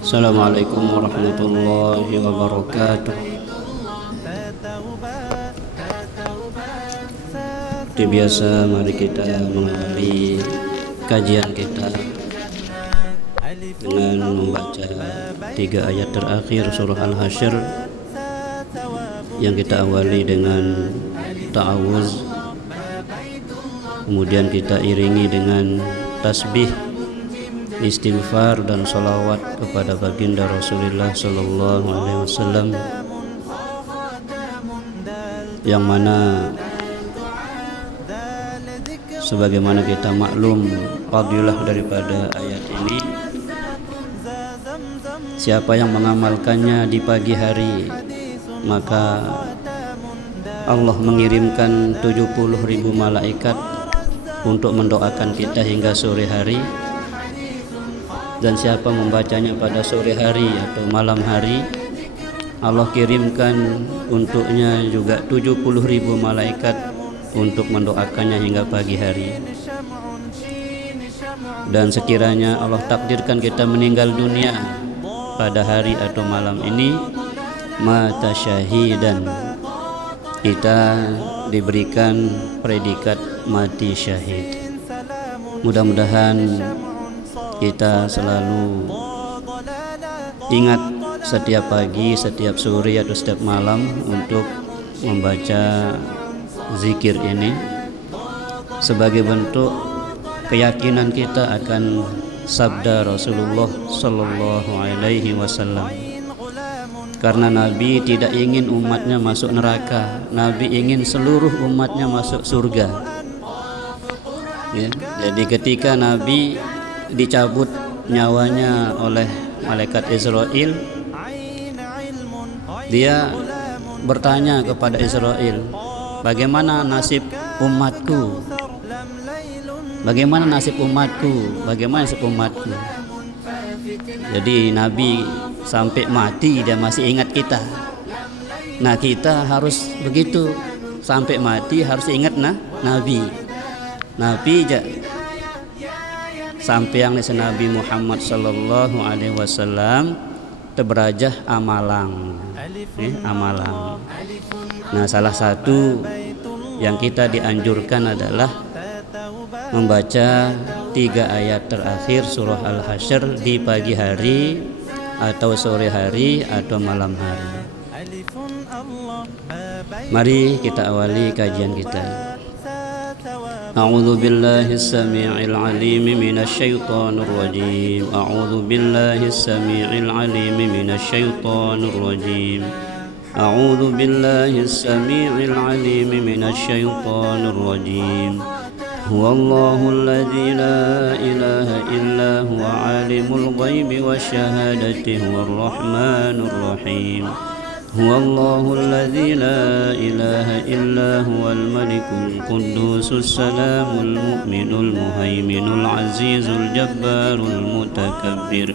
Assalamualaikum warahmatullahi wabarakatuh. Seperti biasa, mari kita mengawali kajian kita dengan membaca 3 ayat terakhir surah Al-Hasyr yang kita awali dengan ta'awuz, kemudian kita iringi dengan tasbih, istighfar dan salawat kepada baginda Rasulullah sallallahu alaihi wasallam, yang mana sebagaimana kita maklum fadilah daripada ayat ini, siapa yang mengamalkannya di pagi hari maka Allah mengirimkan 70.000 malaikat untuk mendoakan kita hingga sore hari. Dan siapa membacanya pada sore hari atau malam hari, Allah kirimkan untuknya juga 70.000 malaikat untuk mendoakannya hingga pagi hari. Dan sekiranya Allah takdirkan kita meninggal dunia pada hari atau malam ini, mata syahidan, kita diberikan predikat mati syahid. Mudah-mudahan kita selalu ingat setiap pagi, setiap sore atau setiap malam untuk membaca zikir ini sebagai bentuk keyakinan kita akan sabda Rasulullah sallallahu alaihi wasallam. Karena Nabi tidak ingin umatnya masuk neraka, Nabi ingin seluruh umatnya masuk surga. Ya, jadi ketika Nabi dicabut nyawanya oleh malaikat Israel, dia bertanya kepada Israel, bagaimana nasib umatku? Bagaimana nasib umatku? Bagaimana nasib umatku? Jadi Nabi sampai mati dia masih ingat kita. Nah, kita harus begitu, sampai mati harus ingat Nabi sampai yang Nabi Muhammad sallallahu alaihi wasallam teberajah amalang. Nah, salah satu yang kita dianjurkan adalah membaca 3 ayat terakhir surah Al-Hasyr di pagi hari atau sore hari atau malam hari. Mari kita awali kajian kita. أعوذ بالله السميع العليم من الشيطان الرجيم أعوذ بالله السميع العليم من الشيطان الرجيم أعوذ بالله السميع العليم من الشيطان الرجيم هو الله الذي لا إله إلا هو عالم الغيب والشهادة هو الرحمن الرحيم هو الله الذي لا إله إلا هو الملك القدوس السلام المؤمن المهيمن العزيز الجبار المتكبر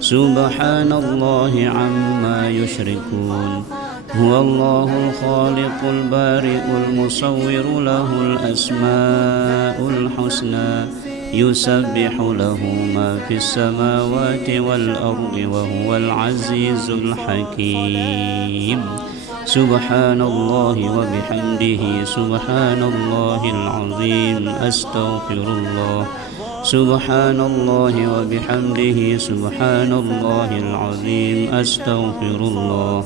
سبحان الله عما يشركون هو الله الخالق البارئ المصور له الأسماء الحسنى يسبح له ما في السماوات والأرض وهو العزيز الحكيم سبحان الله وبحمده سبحان الله العظيم أستغفر الله سبحان الله وبحمده سبحان الله العظيم أستغفر الله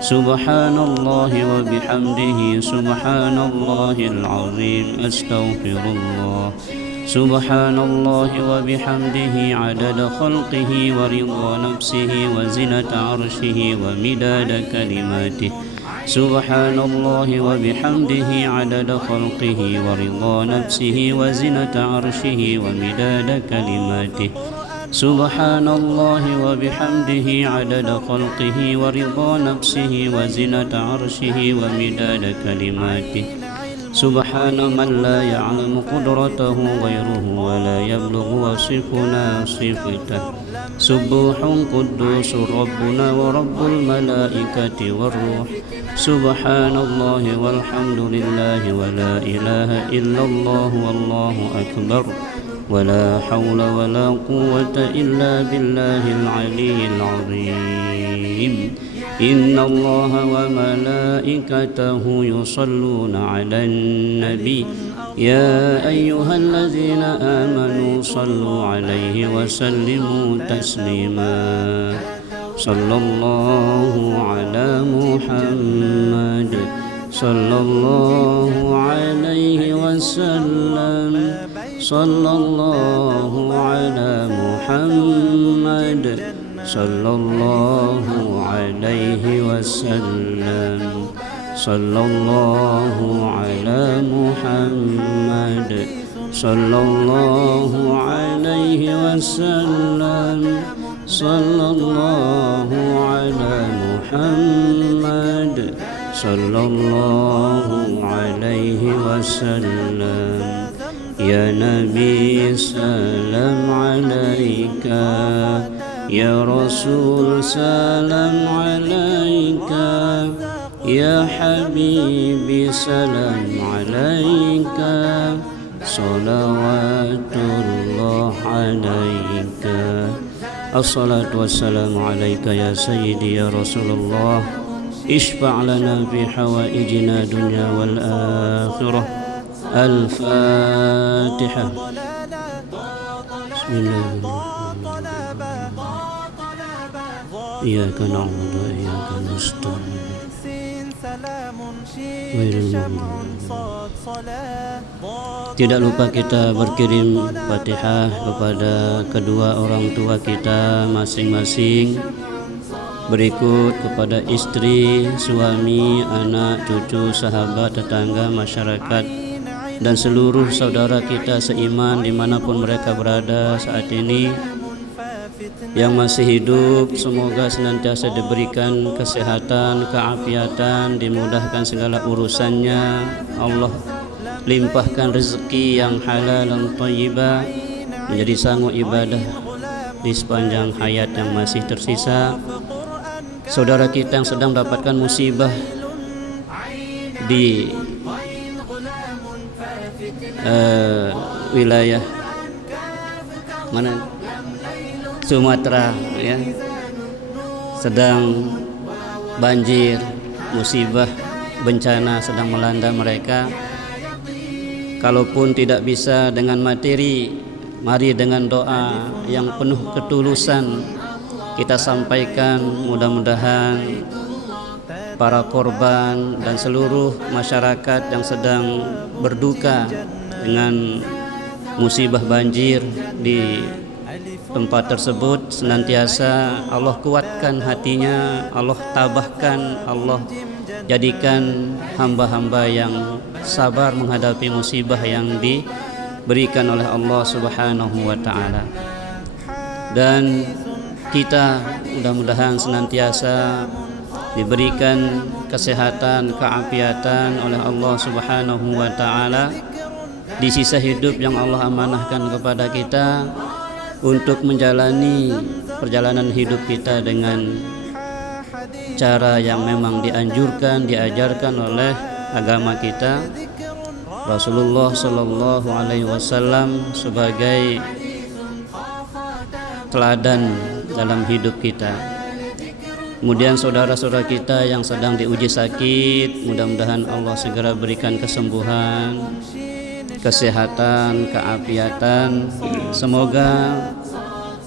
سبحان الله وبحمده سبحان الله العظيم أستغفر الله سبحان الله وبحمده عدد خلقه ورضا نفسه وزنة عرشه ومداد كلماته سبحان الله وبحمده عدد خلقه ورضا نفسه وزنة عرشه ومداد كلماته سبحان الله وبحمده عدد خلقه ورضا نفسه وزنة عرشه ومداد كلماته سبحان من لا يعلم قدرته غيره ولا يبلغ وصفنا صفته سبوح قدوس ربنا ورب الملائكة والروح سبحان الله والحمد لله ولا إله إلا الله والله أكبر ولا حول ولا قوة إلا بالله العلي العظيم إن الله وملائكته يصلون على النبي يا أيها الذين آمنوا صلوا عليه وسلموا تسليما صلى الله على محمد صلى الله عليه وسلم صلى الله على محمد صلى الله عليه وسلم صلى الله على محمد صلى الله عليه وسلم صلى الله على محمد صلى الله عليه وسلم يا نبي سلام عليك يا رسول سلام عليك يا حبيبي سلام عليك صلوات الله عليك الصلاة والسلام عليك يا سيدي يا رسول الله اشفع لنا في حوائجنا دنيا والآخرة الفاتحة بسم الله إياك نعبد وإياك نستعين Tidak lupa kita berkirim Fatihah kepada kedua orang tua kita masing-masing, berikut kepada istri, suami, anak, cucu, sahabat, tetangga, masyarakat, dan seluruh saudara kita seiman dimanapun mereka berada saat ini. Yang masih hidup semoga senantiasa diberikan kesehatan, keafiatan, dimudahkan segala urusannya. Allah limpahkan rezeki yang halal dan thayyibah, menjadi sanggup ibadah di sepanjang hayat yang masih tersisa. Saudara kita yang sedang mendapatkan musibah di wilayah mana? Sumatera ya, sedang banjir, musibah, bencana sedang melanda mereka. Kalaupun tidak bisa dengan materi, mari dengan doa yang penuh ketulusan kita sampaikan. Mudah-mudahan para korban dan seluruh masyarakat yang sedang berduka dengan musibah banjir di tempat tersebut senantiasa Allah kuatkan hatinya, Allah tabahkan, Allah jadikan hamba-hamba yang sabar menghadapi musibah yang diberikan oleh Allah Subhanahu wa ta'ala. Dan kita mudah-mudahan senantiasa diberikan kesehatan, keafiatan oleh Allah Subhanahu wa ta'ala di sisa hidup yang Allah amanahkan kepada kita, untuk menjalani perjalanan hidup kita dengan cara yang memang dianjurkan, diajarkan oleh agama kita, Rasulullah Sallallahu Alaihi Wasallam sebagai teladan dalam hidup kita. Kemudian saudara-saudara kita yang sedang diuji sakit, mudah-mudahan Allah segera berikan kesembuhan, kesehatan, keafiatan. Semoga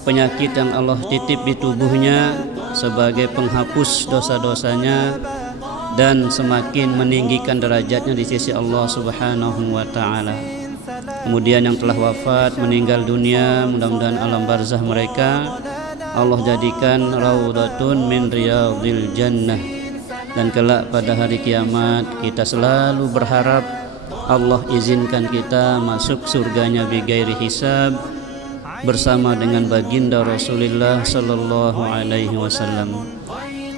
penyakit yang Allah titip di tubuhnya sebagai penghapus dosa-dosanya dan semakin meninggikan derajatnya di sisi Allah Subhanahu wa ta'ala. Kemudian yang telah wafat, meninggal dunia, mudah-mudahan alam barzah mereka Allah jadikan raudatun min riyadil jannah, dan kelak pada hari kiamat kita selalu berharap Allah izinkan kita masuk surganya bighairi hisab bersama dengan baginda Rasulullah sallallahu alaihi wasallam.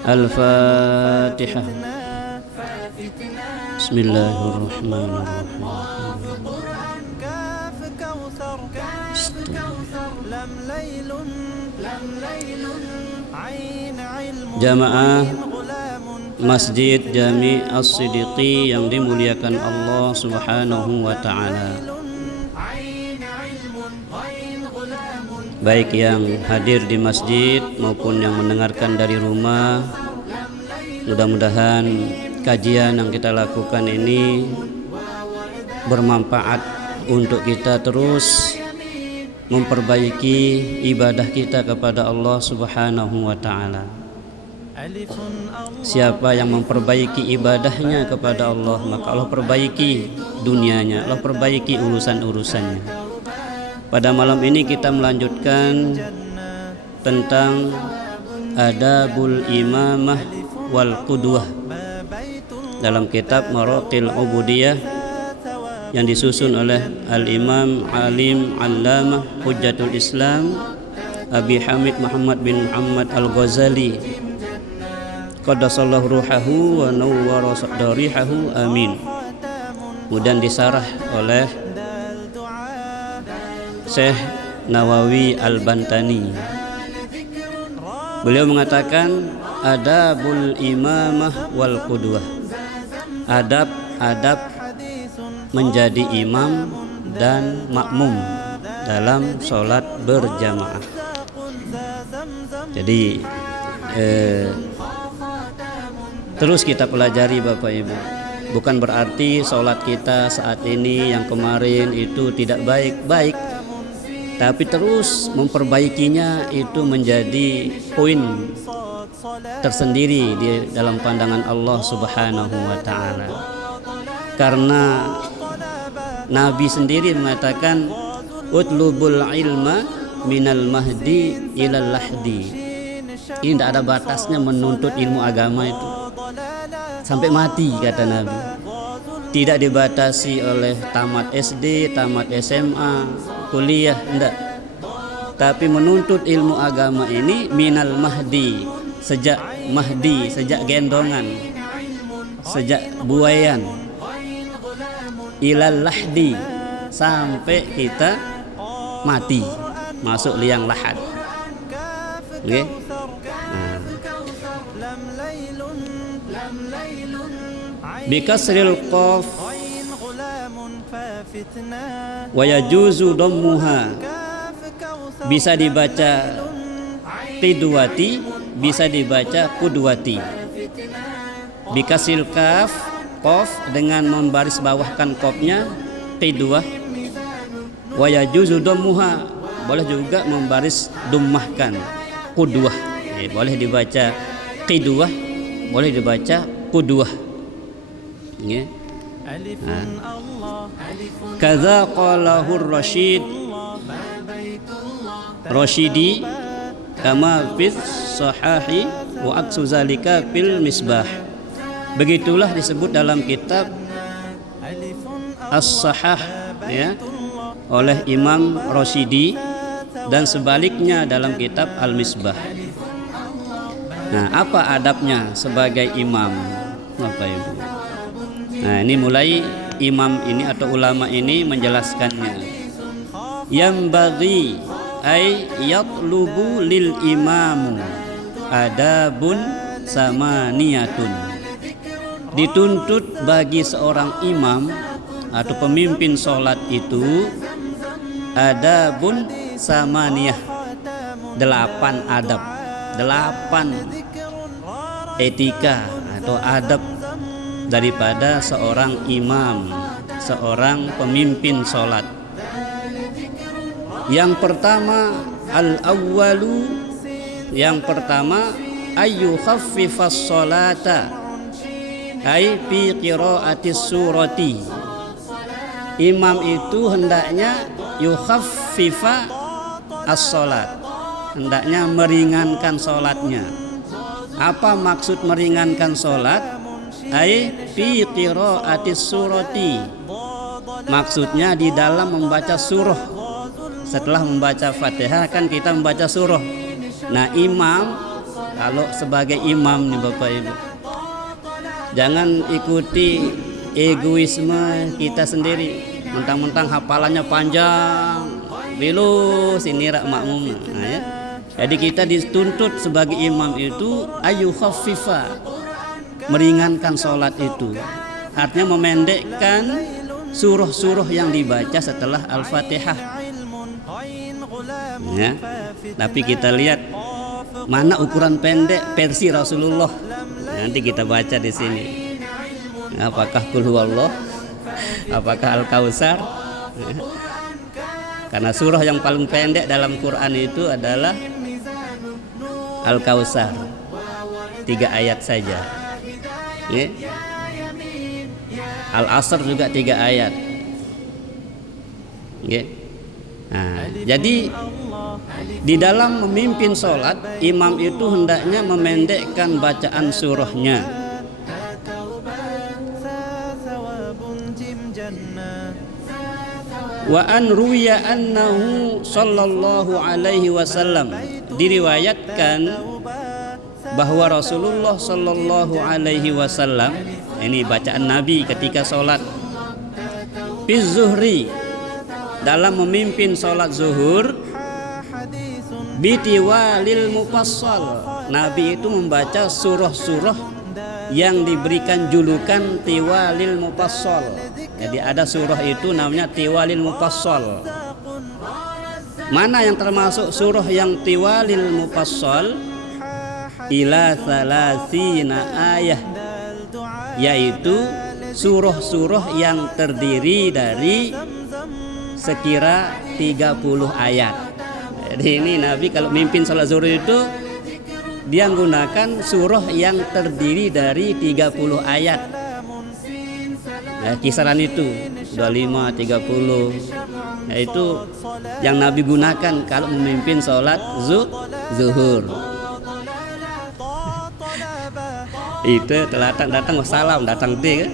Al-Fatihah. Bismillahirrahmanirrahim. Jamaah Masjid Jami' As-Siddiqi yang dimuliakan Allah Subhanahu wa ta'ala, baik yang hadir di masjid maupun yang mendengarkan dari rumah. Mudah-mudahan kajian yang kita lakukan ini bermanfaat untuk kita terus memperbaiki ibadah kita kepada Allah Subhanahu wa ta'ala. Siapa yang memperbaiki ibadahnya kepada Allah, maka Allah perbaiki dunianya, Allah perbaiki urusan-urusannya. Pada malam ini kita melanjutkan tentang adabul imamah wal qudwah dalam kitab Maraqil Ubudiyah yang disusun oleh Al-Imam Alim Allamah Hujjatul Islam Abi Hamid Muhammad bin Muhammad Al-Ghazali Qaddasallahu ruhahu wa nawwara sadrihahu, amin. Kemudian disarah oleh Syekh Nawawi Al-Bantani. Beliau mengatakan adabul imamah wal qudwah, adab menjadi imam dan makmum dalam sholat berjamaah. Jadi terus kita pelajari Bapak Ibu. Bukan berarti sholat kita saat ini yang kemarin itu tidak baik-baik, tapi terus memperbaikinya itu menjadi poin tersendiri di dalam pandangan Allah Subhanahu wa ta'ala. Karena Nabi sendiri mengatakan utlubul ilma minal mahdi ilal lahdi. Ini tidak ada batasnya menuntut ilmu agama itu sampai mati, kata Nabi. Tidak dibatasi oleh tamat SD, tamat SMA, kuliah, enggak. Tapi menuntut ilmu agama ini minal mahdi, sejak gendongan, sejak buayan, ilal lahdi, sampai kita mati, masuk liang lahat. Oke? Bikasril qaf wa yajuzu dhammuha, bisa dibaca qidwati, bisa dibaca qudwati. Bikasril qaf dengan membaris bawahkan qafnya qidwah, wa yajuzu dhammuha, boleh juga membaris dummahkan qudwah. Boleh dibaca qidwah, boleh dibaca qudwah. Ya. Kadza qalahu Rasyidi kama fis sahahi wa aksu zalika fil misbah. Begitulah disebut dalam kitab As-Sahah, ya, oleh Imam Rasyidi, dan sebaliknya dalam kitab Al-Misbah. Nah, apa adabnya sebagai imam, Bapak Ibu? Nah, ini mulai imam ini atau ulama ini menjelaskannya. Yambaghi ay yatlubu lil imam adabun samaniyatun. Dituntut bagi seorang imam atau pemimpin sholat itu adabun samaniyah, 8 adab, 8 etika atau adab daripada seorang imam, seorang pemimpin sholat. Yang pertama al-awwalu, yang pertama ayu khaffifas sholata ay fi qiraatis surati. Imam itu hendaknya yukhaffifa as-sholat, hendaknya meringankan sholatnya. Apa maksud meringankan sholat? Ai fi qiraatis surati, maksudnya di dalam membaca surah. Setelah membaca Fatihah kan kita membaca surah. Nah, imam, kalau sebagai imam nih Bapak Ibu, jangan ikuti egoisme kita sendiri, mentang-mentang hafalannya panjang, belus ini rak makmum. Nah, ya. Jadi kita dituntut sebagai imam itu ayu khaffifa, meringankan sholat itu, artinya memendekkan surah-surah yang dibaca setelah Al-Fatihah. ya. Tapi kita lihat mana ukuran pendek versi Rasulullah. Nanti kita baca di sini. Apakah Qul Huwallah? Apakah Al-Kautsar? Karena surah yang paling pendek dalam Quran itu adalah Al-Kautsar, 3 ayat saja. Ya. Al-Asr juga 3 ayat. Ya. Nah, jadi di dalam memimpin sholat, imam itu hendaknya memendekkan bacaan surahnya. Wa an ruwiya annahu sallallahu alaihi wasallam, diriwayatkan bahwa Rasulullah sallallahu alaihi wasallam, ini bacaan Nabi ketika sholat, fi zuhri, dalam memimpin sholat zuhur, bitiwalil mufassal, Nabi itu membaca surah-surah yang diberikan julukan tiwalil mufassal. Jadi ada surah itu namanya tiwalil mufassal. Mana yang termasuk surah yang tiwalil mufassal? Ila salasina ayah, yaitu surah-surah yang terdiri dari sekira 30 ayat. Jadi ini Nabi kalau mimpin sholat zuhur itu dia menggunakan surah yang terdiri dari 30 ayat. Nah, kisaran itu 25, 30. Nah, itu yang Nabi gunakan kalau memimpin sholat zuhur. Itu telah datang wassalam, datang deh kan?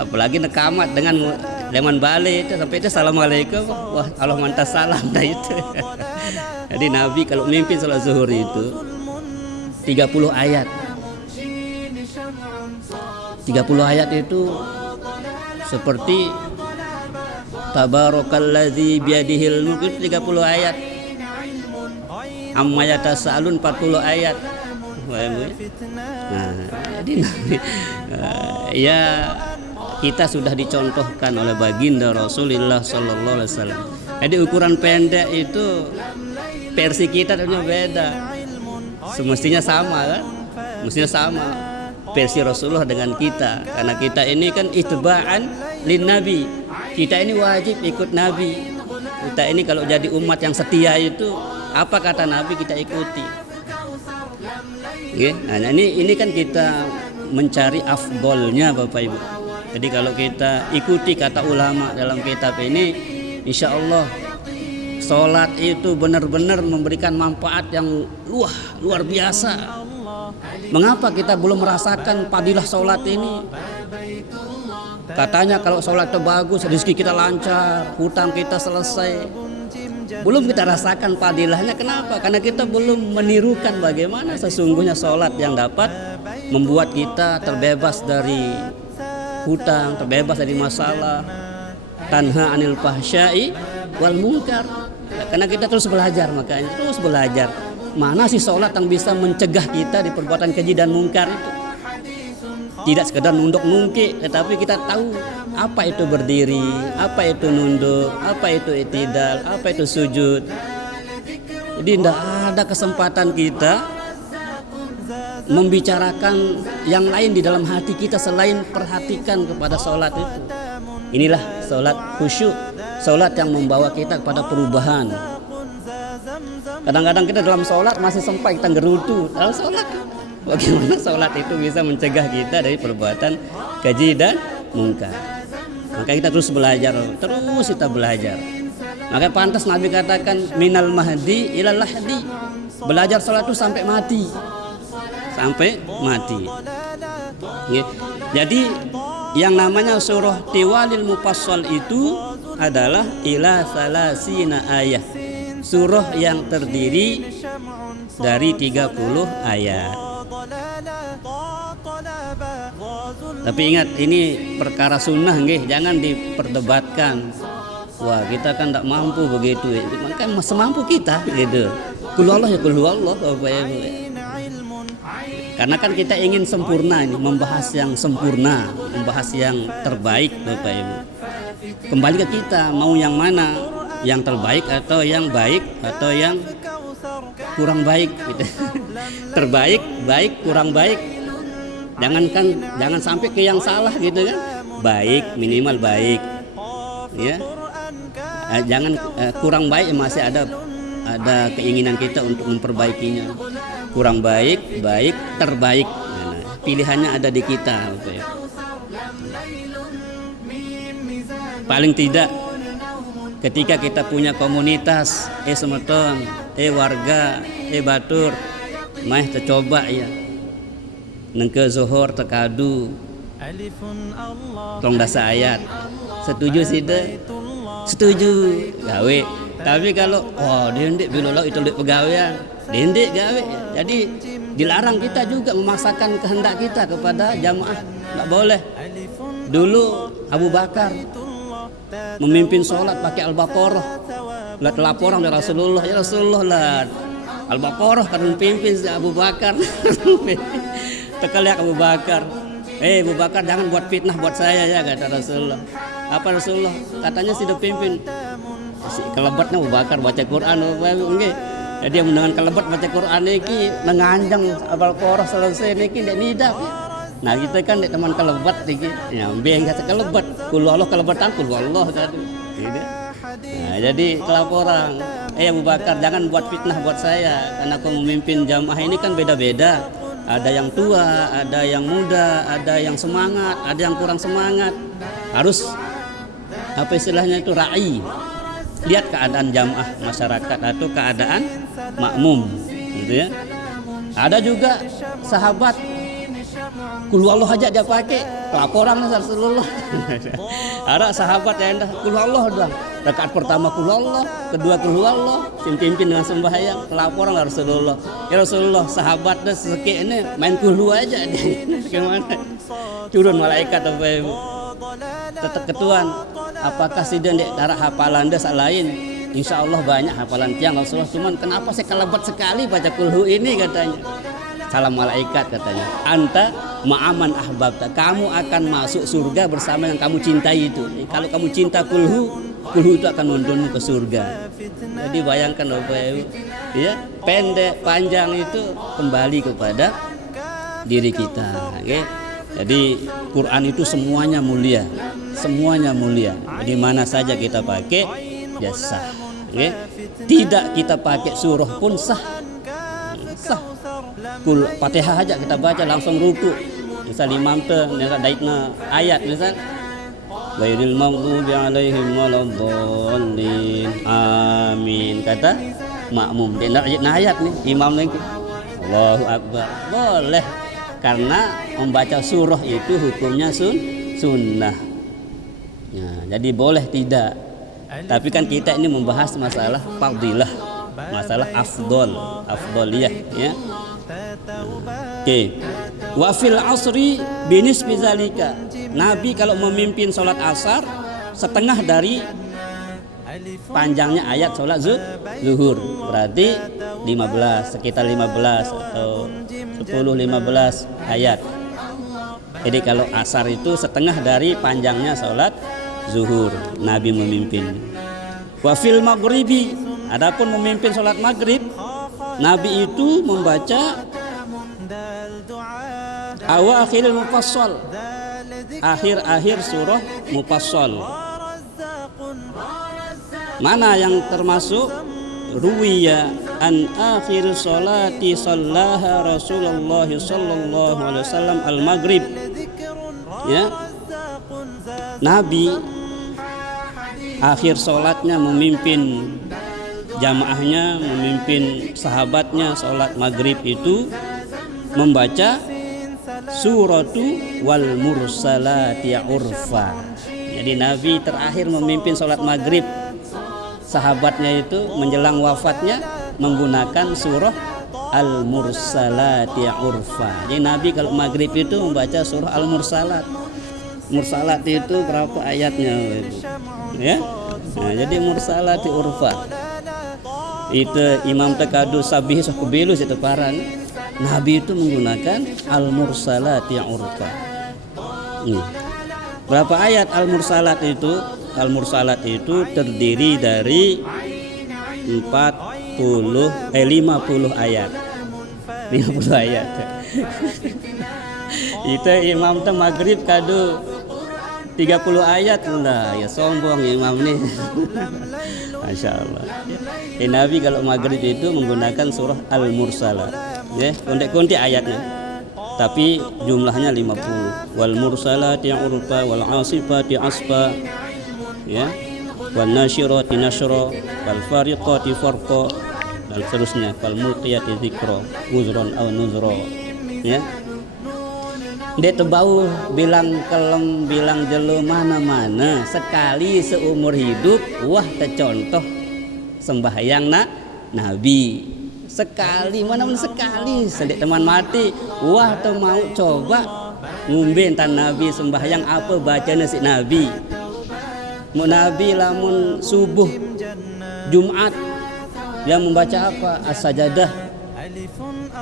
Apalagi nekamat dengan leman balik itu sampai itu assalamualaikum, wah Allah mantas salam dah itu. Jadi Nabi kalau memimpin sholat zuhur itu 30 ayat. 30 ayat itu seperti tabarakalladzi biyadihil mulk, 30 ayat. Amma yatasaalun 40 ayat. Nah, jadi ya kita sudah dicontohkan oleh baginda Rasulullah sallallahu alaihi wasallam. Jadi ukuran pendek itu versi kita tentunya beda. Semestinya sama kan? Mestinya sama versi Rasulullah dengan kita, karena kita ini kan itba'an lin nabi. Kita ini wajib ikut Nabi. Kita ini kalau jadi umat yang setia itu apa kata Nabi kita ikuti. Nah, ini kan kita mencari afdolnya Bapak Ibu. Jadi kalau kita ikuti kata ulama dalam kitab ini, insya Allah sholat itu benar-benar memberikan manfaat yang luar biasa. Mengapa kita belum merasakan fadilah sholat ini? Katanya kalau sholat itu bagus, rezeki kita lancar, hutang kita selesai. Belum kita rasakan fadilahnya. Kenapa? Karena kita belum menirukan bagaimana sesungguhnya sholat yang dapat membuat kita terbebas dari hutang, terbebas dari masalah, tanha anil fahsya'i wal munkar. Karena kita terus belajar, makanya terus belajar. Mana sih sholat yang bisa mencegah kita di perbuatan keji dan mungkar itu? Tidak sekedar nunduk-nungkik, tetapi kita tahu apa itu berdiri, apa itu nunduk, apa itu i'tidal, apa itu sujud. Jadi tidak ada kesempatan kita membicarakan yang lain di dalam hati kita selain perhatikan kepada sholat itu. Inilah sholat khusyuk, sholat yang membawa kita kepada perubahan. Kadang-kadang kita dalam sholat masih sempat kita gerutu dalam sholat. Bagaimana sholat itu bisa mencegah kita dari perbuatan keji dan mungkar? Maka kita terus belajar, terus kita belajar. Maka pantas Nabi katakan minal mahdi ilal lahdi. Belajar sholat itu sampai mati. Sampai mati. Jadi yang namanya surah tiwalil mufassal itu adalah ila salasina ayat. Surah yang terdiri dari 30 ayat. Tapi ingat, ini perkara sunnah nggih, jangan diperdebatkan. Wah, kita kan tidak mampu begitu. Maka semampu kita gitu. Qul Allah ya qul huwallah Bapak Ibu. Karena kan kita ingin sempurna ini, membahas yang sempurna, membahas yang terbaik Bapak Ibu. Kembali ke kita, mau yang mana? yang terbaik atau yang baik atau yang kurang baik gitu. Terbaik, baik, kurang baik. Jangan sampai ke yang salah gitu kan. Baik, minimal baik. Ya. Jangan kurang baik, masih ada keinginan kita untuk memperbaikinya. Kurang baik, baik, terbaik. Nah, pilihannya ada di kita. Paling tidak ketika kita punya komunitas, semeton, warga, batur, mah tercoba ya. Nengke zuhur tekadu tong dasa ayat. Setuju sih deh. Setuju gawe. Tapi kalau dindik bilolau itu pegawaian, dindik gawe. Jadi dilarang kita juga memaksakan kehendak kita kepada jamaah. Enggak boleh. Dulu Abu Bakar memimpin sholat pakai Al-Baqarah. Lihat laporan dari Rasulullah, ya Rasulullah lah Al-Baqarah kan memimpin Abu Bakar. Terkaliak Abu Bakar. Abu Bakar jangan buat fitnah buat saya ya, kata Rasulullah. Apa Rasulullah? Katanya sudah pimpin. Si kelebatnya Abu Bakar baca Quran. Jadi dengan kelebat baca Quran ini menganjang Al-Baqarah selesai ini tidak nidap. Nah kita kan teman kelebat iki. Ya biang kata kelebat. Kul Allah kelebatan kul Allah tadi. Nah, jadi kelaporan. Abu Bakar jangan buat fitnah buat saya karena aku memimpin jamaah ini kan beda-beda. Ada yang tua, ada yang muda, ada yang semangat, ada yang kurang semangat. Harus apa istilahnya itu ra'i. Lihat keadaan jamaah masyarakat atau keadaan makmum, gitu ya. Ada juga sahabat Kul Allah aja dia pakai, laporan Rasulullah. Ada sahabat yang dah Kul Allah dah. Rakaat pertama Kul Allah, kedua Kul Allah, pimpin dengan sembahyang, laporan Rasulullah. Ya Rasulullah, sahabat dah sekek ini main Kul aja dia. Gimana? Turun malaikat apa ibu? Tetap ketuan. Apakah sidang di darah hafalan dah lain? Insya Allah banyak hafalan tiang Rasulullah. Cuman kenapa saya kelebat sekali baca Kulhu ini katanya? Salam malaikat katanya. Anta ma'aman ahbabta. Kamu akan masuk surga bersama yang kamu cintai itu. Kalau kamu cinta Kulhu itu akan menuntunmu ke surga. Jadi bayangkan Bapak Ibu, ya, pendek panjang itu kembali kepada diri kita. Okay? Jadi Quran itu semuanya mulia, semuanya mulia. Jadi mana saja kita pakai dia sah. Okay? Tidak kita pakai surah pun sah. Sah. Kul Fatihah aja kita baca langsung ruku. Misal imam teh daikna ayat misal ghairil maghdubi alaihim waladdallin. Amin kata makmum. Dia ayat nih imam lagi. Allahu akbar. Boleh karena membaca surah itu hukumnya sunnah. Ya, jadi boleh tidak. Tapi kan kita ini membahas masalah fadilah, masalah afdoliyah ya. Oke. Wa fil asri binisbi zalika. Nabi kalau memimpin sholat asar setengah dari panjangnya ayat sholat zuhur. Berarti 15, sekitar 15 atau 10-15 ayat. Jadi kalau asar itu setengah dari panjangnya sholat zuhur. Nabi memimpin. Wa fil maghribi, adapun memimpin sholat maghrib, Nabi itu membaca awakhiril mufassal, akhir-akhir surah mufassal. Mana yang termasuk ruwiya an akhir salati sallaha Rasulullah sallallahu alaihi wasallam al-maghrib. Ya. Nabi akhir salatnya memimpin jamaahnya, memimpin sahabatnya salat maghrib itu membaca suratu wal mursalati urfa. Jadi Nabi terakhir memimpin sholat maghrib, sahabatnya itu menjelang wafatnya menggunakan surah al mursalati urfa. Jadi Nabi kalau maghrib itu membaca surah al mursalat. Mursalat itu berapa ayatnya, ya? Nah, jadi mursalati urfa. Itu Imam Tekadu Sabih Sokubilus itu paran. Nabi itu menggunakan al-mursalat yang urfa. Berapa ayat al-mursalat itu? Al-Mursalat itu terdiri dari 50 ayat. 50 ayat. Itu imam teh maghrib kadu 30 ayat lah, ya sombong imam nih. Masya Allah. Nabi kalau maghrib itu menggunakan surah Al-Mursalat, ya, kontek-kontek ayatnya. Tapi jumlahnya 50. Wal mursalati urfa wal asifati asfa, ya, wan nasyirati nasyra wal fariqati farqa, dan seterusnya. Fal mulqiyati dzikra uzran aw nuzra, ya. Dia tebau bilang kelem bilang jelo mana-mana sekali seumur hidup, wah tercontoh sembahyang Nabi sekali, mana-mana sekali. Sedek teman mati, wah tu mau coba ngumbe entan Nabi sembahyang apa bacanya si Nabi. Mau Nabi lamun subuh Jumat yang membaca apa? As-Sajadah.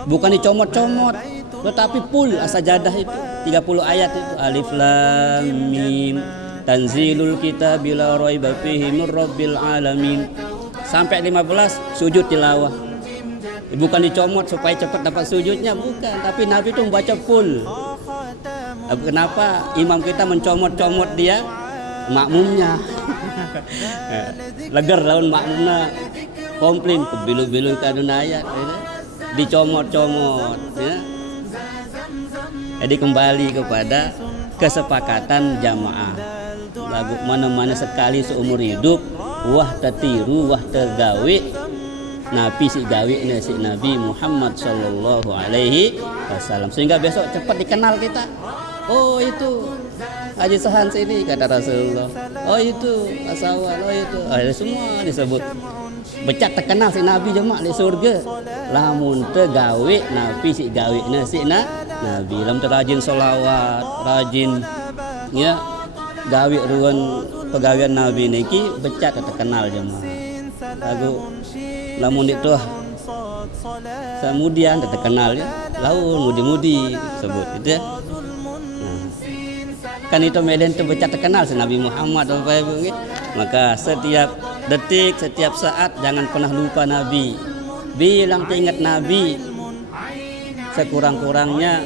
Bukan dicomot-comot, tetapi full As-Sajadah itu 30 ayat itu. Alif lam mim tanzilul kitab la raiba fihi mir rabbil alamin sampai 15 sujud tilawah. Bukan dicomot supaya cepat dapat sujudnya, bukan, tapi Nabi itu membaca full. Kenapa imam kita mencomot-comot dia? Makmumnya. Leger lawan makmumnya komplain kebilu-bilu kadun ayat, ya. Dicomot-comot, ya. Jadi kembali kepada kesepakatan jamaah. Lagu mana-mana sekali seumur hidup, wah tertiru, wah tergawe Nabi si gawe si Nabi Muhammad sallallahu alaihi wasallam, sehingga besok cepat dikenal kita. Oh itu Haji Sahan sini kata Rasulullah. Oh itu Asawal, oh itu semua disebut. Becak terkenal si Nabi jemaah di surga. Lamun tergawe Nabi si gawe si Nabi. Lamun rajin solawat, rajin, ya, gawe ruan pegawaian Nabi niki becak terkenal jemaah. Lagu lamun itu kemudian terkenal, ya, laun mudi-mudi sebut itu, ya. Nah, kan itu medan itu becak terkenal si Nabi Muhammad, Bapak Ibu, gitu. Maka setiap detik, setiap saat jangan pernah lupa Nabi. Bilang ingat Nabi sekurang-kurangnya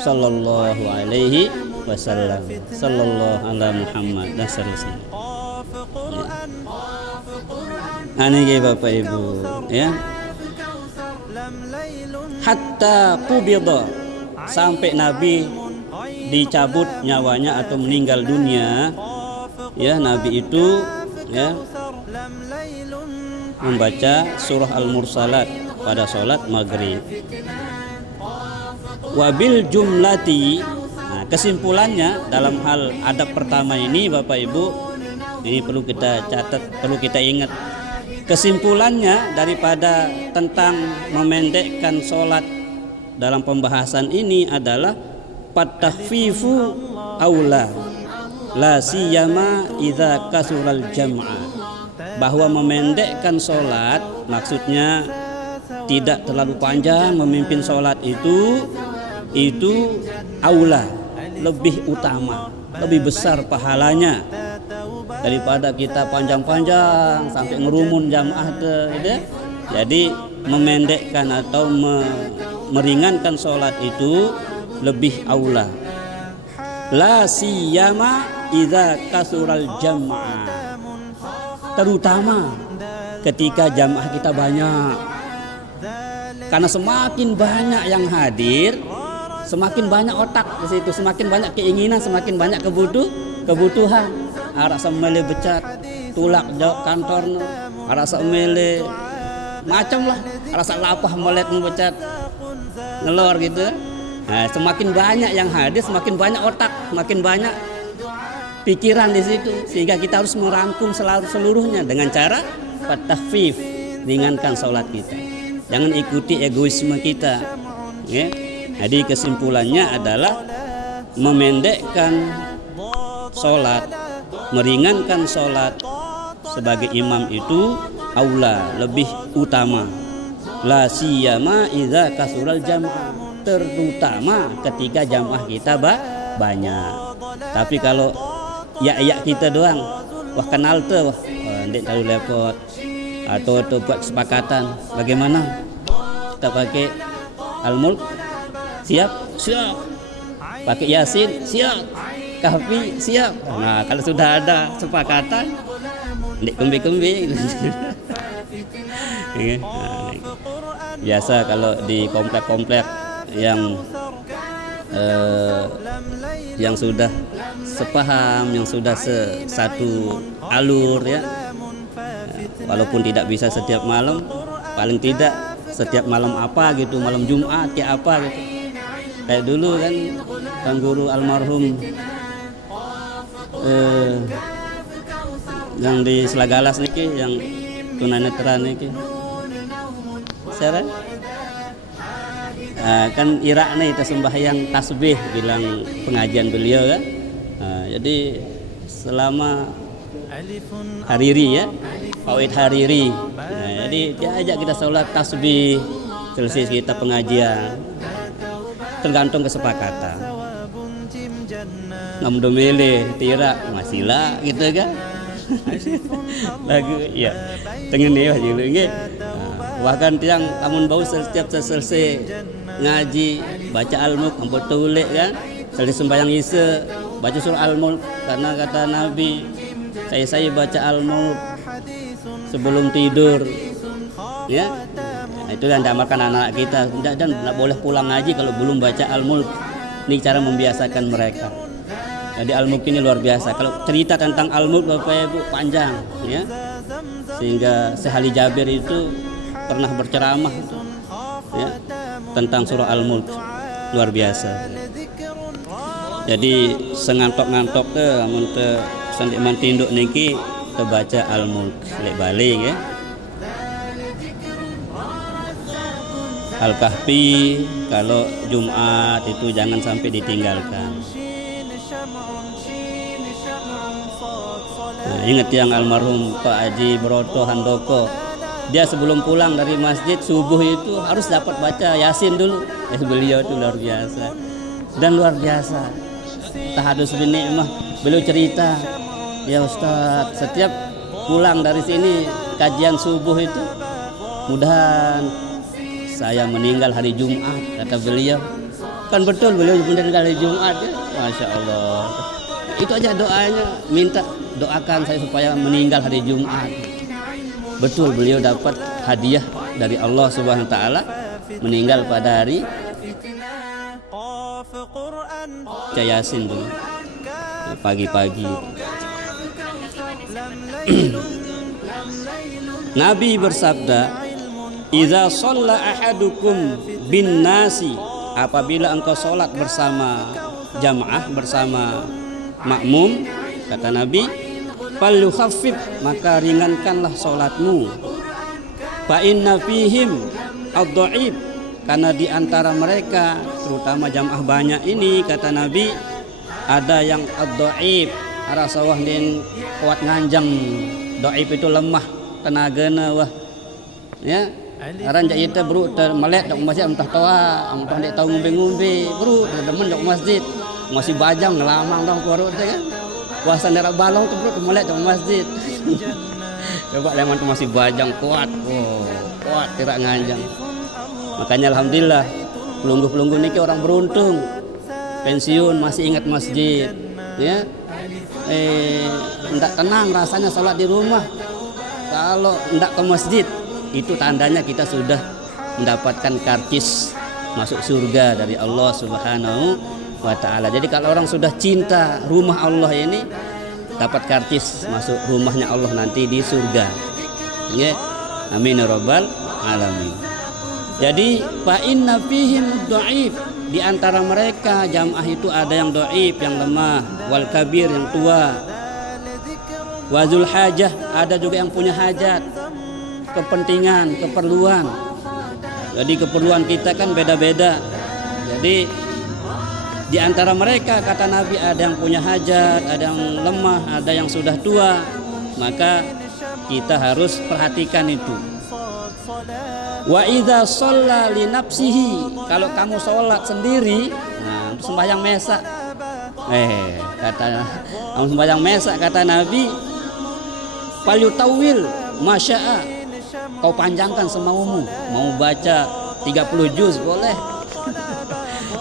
sallallahu alaihi wasallam, sallallahu ala Muhammad, dan seterusnya. Ya. Ini Bapak Ibu, ya. Hatta qubida, sampai Nabi dicabut nyawanya atau meninggal dunia, ya, Nabi itu, ya, membaca surah Al-Mursalat pada sholat maghrib. Wabil jumlati, nah, kesimpulannya dalam hal adab pertama ini Bapak Ibu, ini perlu kita catat, perlu kita ingat. Kesimpulannya daripada tentang memendekkan sholat dalam pembahasan ini adalah patahfifu aula la siyama idza kasural jam'a, bahwa memendekkan sholat maksudnya tidak terlalu panjang memimpin sholat itu aula, lebih utama, lebih besar pahalanya daripada kita panjang-panjang sampai ngerumun jamaah gitu. Jadi memendekkan atau meringankan sholat itu lebih aula. La siyama idza kasural jam'a, terutama ketika jamaah kita banyak. Karena semakin banyak yang hadir, semakin banyak otak di situ, semakin banyak keinginan, semakin banyak kebutuhan. Arak semele becat, tulak jauh kantor, arak semele macam lah, rasa lapah melet becat, ngelor gitu. Nah, semakin banyak yang hadir, semakin banyak otak, semakin banyak pikiran di situ, sehingga kita harus merangkum seluruhnya dengan cara tahfif, ringankan sholat kita. Jangan ikuti egoisme kita, ya. Jadi kesimpulannya adalah memendekkan sholat, meringankan sholat sebagai imam itu aula, lebih utama. La siyama idza kasural jam'a, terutama ketika jamaah kita banyak. Tapi kalau ya kita doang, wah kenal tuh, wah ndek terlalu lepot. Atau buat kesepakatan, bagaimana kita pakai Al-Mulk? Siap? Siap. Pakai Yasin? Siap. Kahfi? Siap. Nah, kalau sudah ada kesepakatan, ndek kembi-kembi. Biasa kalau di komplek-komplek yang sudah sepaham, yang sudah satu alur ya, walaupun tidak bisa setiap malam, paling tidak setiap malam apa gitu, malam Jumat ya apa gitu. Kayak dulu kan Kang Guru almarhum yang di Selagalas niki, yang tunanetra niki, kan Irak nih kita sembahyang tasbih bilang pengajian beliau kan. Jadi selama Hariri ya, Fawaid Hariri. Jadi dia ajak kita sholat tasbih, selesai kita pengajian. Tergantung kesepakatan. Ngamdomele tira masila gitu kan. Lagu ya. Tengen ya gitu nggih. Bahkan tiang amun bau setiap selesai ngaji baca Al-Mulk ampun tulik kan. Selesai sembahyang Isya baca surah Al-Mulk, karena kata Nabi saya baca Al-Mulk sebelum tidur ya. Itu yang diamalkan anak-anak kita, dan tidak boleh pulang ngaji kalau belum baca Al-Mulk. Ini cara membiasakan mereka. Jadi Al-Mulk ini luar biasa. Kalau cerita tentang Al-Mulk Bapak Ibu panjang ya, sehingga Syekh Ali Jabir itu pernah berceramah ya, tentang surah Al-Mulk, luar biasa. Jadi sengantok-ngantok tuh amun teu sandik mantinduk niki terbaca Al-Mulk lek balik ya. Al-Kahfi kalau Jumat itu jangan sampai ditinggalkan. Nah, ingat yang almarhum Pak Haji Broto Handoko, dia sebelum pulang dari masjid subuh itu harus dapat baca Yasin dulu. Beliau itu luar biasa. Dan luar biasa tahadus bin ni'mah, beliau cerita, ya Ustadz, setiap pulang dari sini kajian subuh itu mudahan saya meninggal hari Jumat, kata beliau. Kan betul beliau meninggal hari Jumat ya. Masya Allah. Itu aja doanya, minta doakan saya supaya meninggal hari Jumat. Betul beliau dapat hadiah dari Allah Subhanahu wa taala meninggal pada hari Yasin dulu. Pagi-pagi. Nabi bersabda, "Idza shalla ahadukum bin nasi," apabila engkau salat bersama jamaah, bersama makmum, kata Nabi, "falyukhaffif," maka ringankanlah salatmu. "Fa inna fihim ad-dha'if," karena di antara mereka terutama jamaah banyak ini, kata Nabi, ada yang ad-dha'if, arasawah den kuat nganjang. Dhaif itu lemah tenagana wah. Ya, aran jak ita bro melek dak masjid entah toa, entah dak tahu ngombe-ngombe, bro demen dak masjid. Masih bajang ngelamang dong keluar teh kan. Puasa daerah balong tuh bro melek dak masjid. Coba lemon tuh masih bajang kuat. Oh, kuat tidak nganjang. Makanya alhamdulillah pelunggu-pelunggu niki orang beruntung. Pensiun masih ingat masjid, ya. Enggak tenang rasanya sholat di rumah. Kalau enggak ke masjid, itu tandanya kita sudah mendapatkan karcis masuk surga dari Allah Subhanahu wa taala. Jadi kalau orang sudah cinta rumah Allah ini, dapat karcis masuk rumahnya Allah nanti di surga. Ya. Amin ya rabbal alamin. Jadi fa inna fihim dhaif, di antara mereka jamaah itu ada yang dhaif, yang lemah, wal kabir yang tua, wazul hajah, ada juga yang punya hajat, kepentingan, keperluan. Jadi keperluan kita kan beda-beda. Jadi di antara mereka kata Nabi ada yang punya hajat, ada yang lemah, ada yang sudah tua. Maka kita harus perhatikan itu. Wa idza shalla li nafsihi, kalau kamu sholat sendiri, nah sembahyang mesa. Kata kamu sembahyang mesa, kata Nabi, falyutawwil masya'a, kau panjangkan semaumu. Mau baca 30 juz boleh.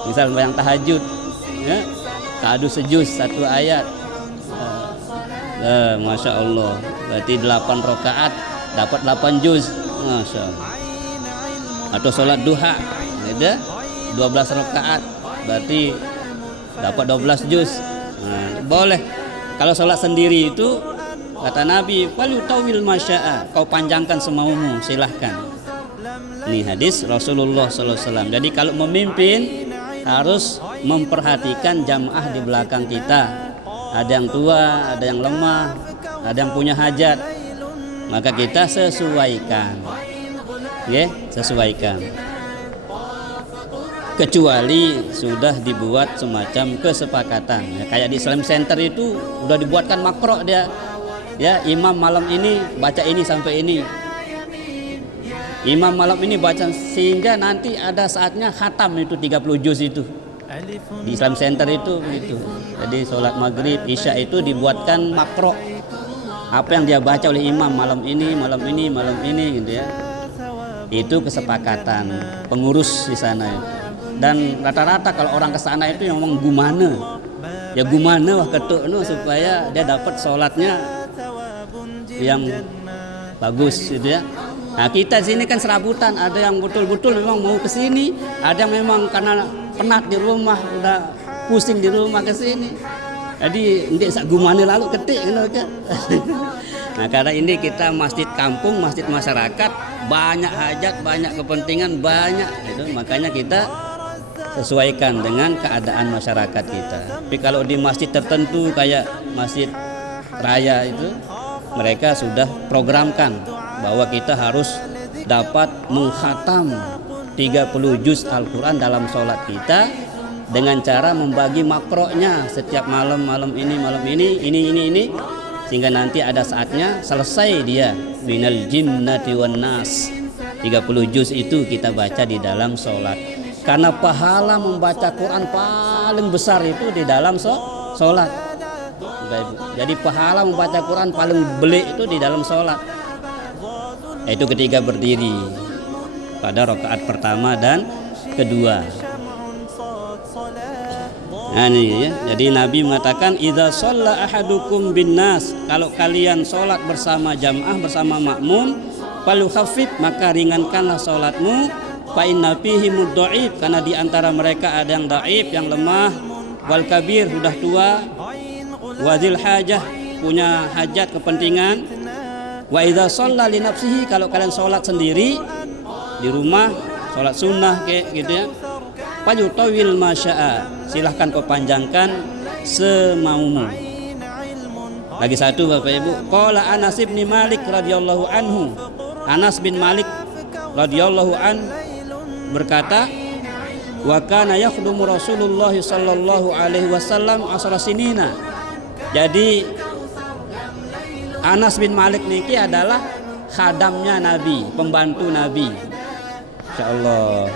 Misal yang tahajud, ya, tahajud sejuz satu ayat, masya Allah, berarti 8 rakaat dapat 8 juz, masya Allah. Atau sholat duha, ada 12 rakaat, berarti dapat 12 juz, boleh. Kalau sholat sendiri itu kata Nabi, falyutawwil masya'a, kau panjangkan semaumu, silahkan. Ini hadis Rasulullah SAW. Jadi kalau memimpin harus memperhatikan jamaah di belakang kita. Ada yang tua, ada yang lemah, ada yang punya hajat, maka kita sesuaikan, ya, sesuaikan. Kecuali sudah dibuat semacam kesepakatan, ya, kayak di Islam Center itu udah dibuatkan makro dia, ya, imam malam ini baca ini sampai ini, imam malam ini baca, sehingga nanti ada saatnya khatam itu 30 juz itu. Di Islam Center itu begitu. Jadi sholat maghrib, isya itu dibuatkan makro, apa yang dia baca oleh imam malam ini, malam ini, malam ini, gitu ya. Itu kesepakatan pengurus di sana itu. Dan rata-rata kalau orang ke sana itu yang ngomong gumana, ya gumana wah ketuk no, supaya dia dapat sholatnya yang bagus, gitu ya. Nah kita sini kan serabutan, ada yang betul-betul memang mau ke sini, ada yang memang karena penat di rumah, udah pusing di rumah ke sini. Jadi ndik sak gumane lalu ketik ngono kan. Nah, karena ini kita masjid kampung, masjid masyarakat, banyak hajat, banyak kepentingan, banyak itu, makanya kita sesuaikan dengan keadaan masyarakat kita. Tapi kalau di masjid tertentu kayak masjid raya itu, mereka sudah programkan bahwa kita harus dapat mengkhatam 30 juz Al-Quran dalam sholat kita dengan cara membagi makronya setiap malam ini, sehingga nanti ada saatnya selesai dia minal jinnati wan nas. 30 juz itu kita baca di dalam sholat, karena pahala membaca Quran paling besar itu di dalam sholat. Jadi pahala membaca Quran paling belik itu di dalam sholat, yaitu ketika berdiri pada rakaat pertama dan kedua. Nah, ini ya. Jadi Nabi mengatakan idza shalla ahadukum bin nas, kalau kalian sholat bersama jamaah, bersama makmum, falyukhaffif, maka ringankanlah sholatmu, fa inna fihi mudhaif, karena di antara mereka ada yang dhaif, yang lemah, wal kabir, sudah tua, wazil hajah, punya hajat kepentingan. Wa idza shalla li nafsihi, kalau kalian sholat sendiri di rumah, sholat sunnah kayak gitu ya, falyutawwil masya'a, silahkan kau panjangkan semaumu. Lagi satu Bapak Ibu, qala Anas bin Malik radhiyallahu anhu, Anas bin Malik radhiyallahu an berkata, wa kana yakhdumu Rasulullah sallallahu alaihi wasallam asra sinina. Jadi Anas bin Malik niki adalah khadamnya Nabi, pembantu Nabi. Insyaallah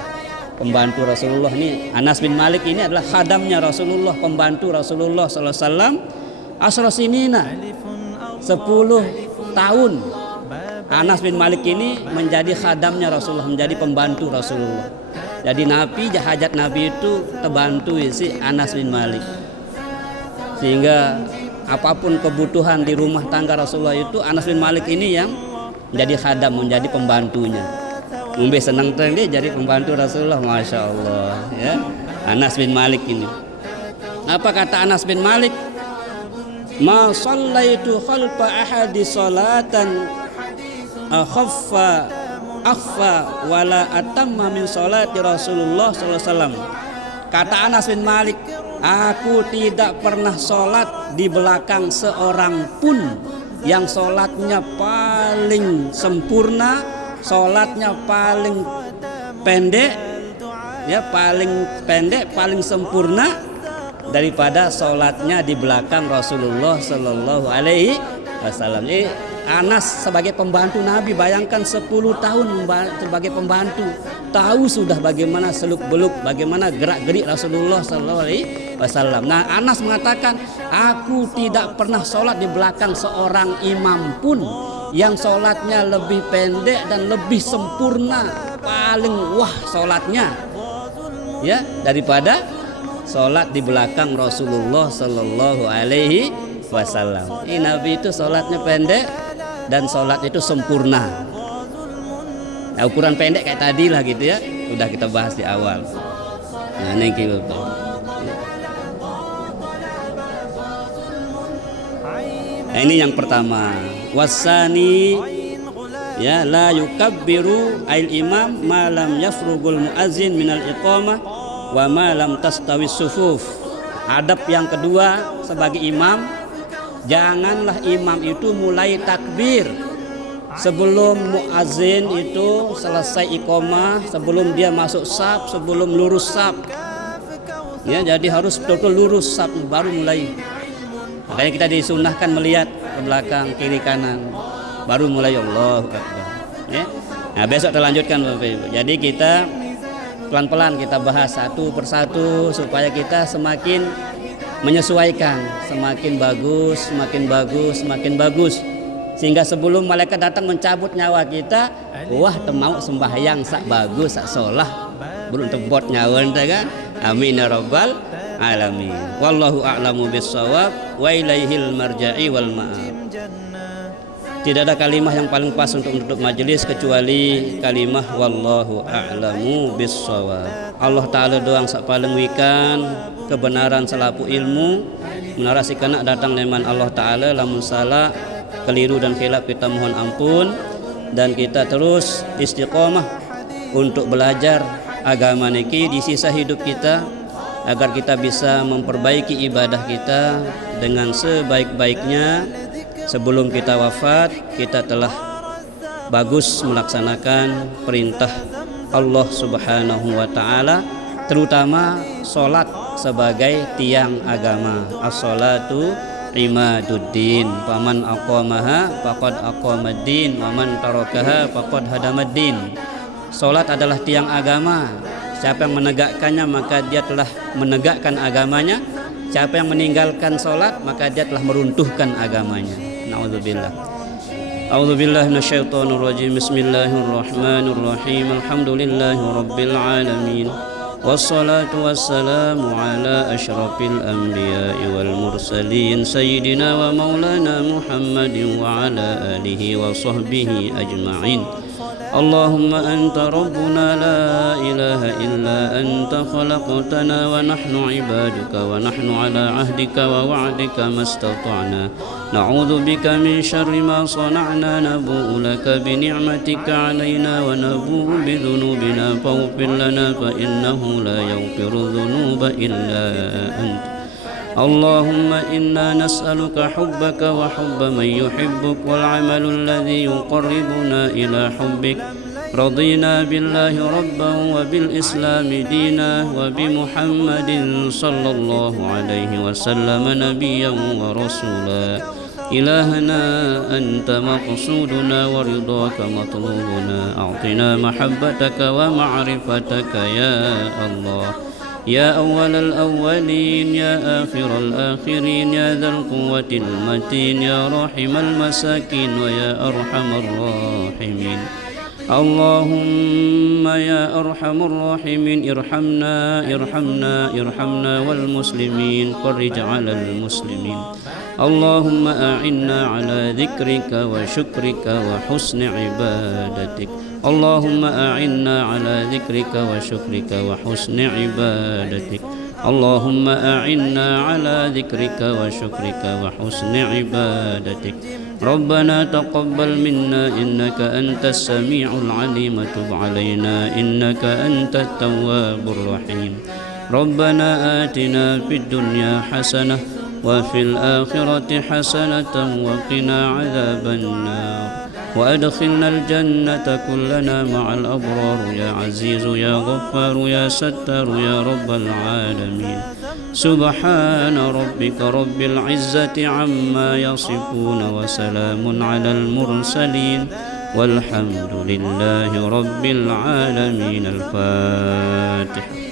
pembantu Rasulullah ini, Anas bin Malik ini adalah khadamnya Rasulullah, pembantu Rasulullah sallallahu alaihi wasallam. Asra sinina, 10 tahun Anas bin Malik ini menjadi khadamnya Rasulullah, menjadi pembantu Rasulullah. Jadi Nabi, hajat Nabi itu terbantu si Anas bin Malik, sehingga apapun kebutuhan di rumah tangga Rasulullah itu Anas bin Malik ini yang menjadi khadam, menjadi pembantunya. Mungkin senang dia jadi pembantu Rasulullah, masya Allah ya. Anas bin Malik ini, apa kata Anas bin Malik? Ma shallaitu khalfa ahadi salatan akhfa wala atamma min salati Rasulullah sallallahu alaihi wasallam. Kata Anas bin Malik, aku tidak pernah sholat di belakang seorang pun yang sholatnya paling sempurna, sholatnya paling pendek, ya paling pendek, paling sempurna daripada sholatnya di belakang Rasulullah Sallallahu Alaihi Wasallam. Jadi Anas sebagai pembantu Nabi, bayangkan 10 tahun sebagai pembantu, tahu sudah bagaimana seluk beluk, bagaimana gerak gerik Rasulullah Sallallahu Alaihi wasallam. Nah, Anas mengatakan, aku tidak pernah sholat di belakang seorang imam pun yang sholatnya lebih pendek dan lebih sempurna, paling wah sholatnya, ya, daripada sholat di belakang Rasulullah Sallallahu Alaihi Wasallam. Ini Nabi itu sholatnya pendek dan sholat itu sempurna. Nah, ukuran pendek kayak tadi lah gitu ya, udah kita bahas di awal. Nah, ini gitu. Nah, ini yang pertama. Wasani, ya, la yukabbiru ail imam ma lam yafrugul muazzin minal iqamah wa ma lam tastawis sufuf. Adab yang kedua sebagai imam, janganlah imam itu mulai takbir sebelum muazzin itu selesai iqamah, sebelum dia masuk saf, sebelum lurus saf. Ya, jadi harus betul-betul lurus saf baru mulai. Makanya kita disunahkan melihat ke belakang, kiri, kanan, baru mulai Allahu Akbar. Ya. Nah, besok kita lanjutkan Bapak Ibu. Jadi kita pelan-pelan kita bahas satu persatu supaya kita semakin menyesuaikan, semakin bagus, semakin bagus, semakin bagus. Sehingga sebelum malaikat datang mencabut nyawa kita, wah temau sembahyang sak bagus, sak solah, beruntung bot nyawa kan. Amin ya rabbal alamin. Wallahu a'lamu bissawab wa ilaihil marja'i wal ma'ab. Tidak ada kalimah yang paling pas untuk menutup majelis kecuali kalimah wallahu a'lamu bissawab. Allah Ta'ala doang sak paling wikan kebenaran selapu ilmu, menarasikan datang leman Allah Ta'ala, lamun salah keliru dan khilaf kita mohon ampun, dan kita terus istiqomah untuk belajar agama niki di sisa hidup kita agar kita bisa memperbaiki ibadah kita dengan sebaik-baiknya. Sebelum kita wafat, kita telah bagus melaksanakan perintah Allah Subhanahu wa taala, terutama salat sebagai tiang agama. As-salatu imaduddin, faman aqamaha faqad aqamaddin, wa man tarakaha faqad hadamaddin. Salat adalah tiang agama. Siapa yang menegakkannya maka dia telah menegakkan agamanya. Siapa yang meninggalkan salat maka dia telah meruntuhkan agamanya. Na'udzubillah. A'udzubillahi minasyaitonir rajim. Bismillahirrahmanirrahim. Alhamdulillahi rabbil alamin. Wassalatu wassalamu ala asyrafil anbiya'i wal mursalin sayyidina wa maulana Muhammadin wa ala alihi wa sahbihi ajma'in. Allahumma anta rabbuna la ilaha illa anta khalaqtana wa nahnu ibaduka wa nahnu ala ahdika wa wa'dika mastata'na na'udzu bika min syarri ma sana'na nabu'u laka bi ni'matika 'alaina wa nabu'u bi dhunubina faghfir lana fa innahu la yaghfiru dhunuba illa anta. Allahumma inna nas'aluka hubbaka wa hubba man yuhibbuk wal 'amalu alladhi yuqarribuna ila hubbik. Radina billahi rabban wa bil islami dina wa bi Muhammadin sallallahu alaihi wasallam nabiyyan wa rasula. Ilahana anta maqsuduna wa ridhaka matlubuna. A'tina mahabbataka wa ma'rifataka ya Allah. يا أول الأولين يا آخر الآخرين يا ذا القوة المتين يا راحم المساكين ويا أرحم الراحمين. اللهم يا أرحم الراحمين ارحمنا والمسلمين فرج على المسلمين. اللهم أعنا على ذكرك وشكرك وحسن عبادتك. اللهم أعنا على ذكرك وشكرك وحسن عبادتك. اللهم أعنا على ذكرك وشكرك وحسن عبادتك. ربنا تقبل منا إنك أنت السميع العليم تب علينا إنك أنت التواب الرحيم. ربنا آتنا في الدنيا حسنة وفي الآخرة حسنة وقنا عذاب النار وأدخلنا الجنة كلنا مع الأبرار يا عزيز يا غفار يا ستار يا رب العالمين. سبحان ربك رب العزة عما يصفون وسلام على المرسلين والحمد لله رب العالمين. الفاتحة.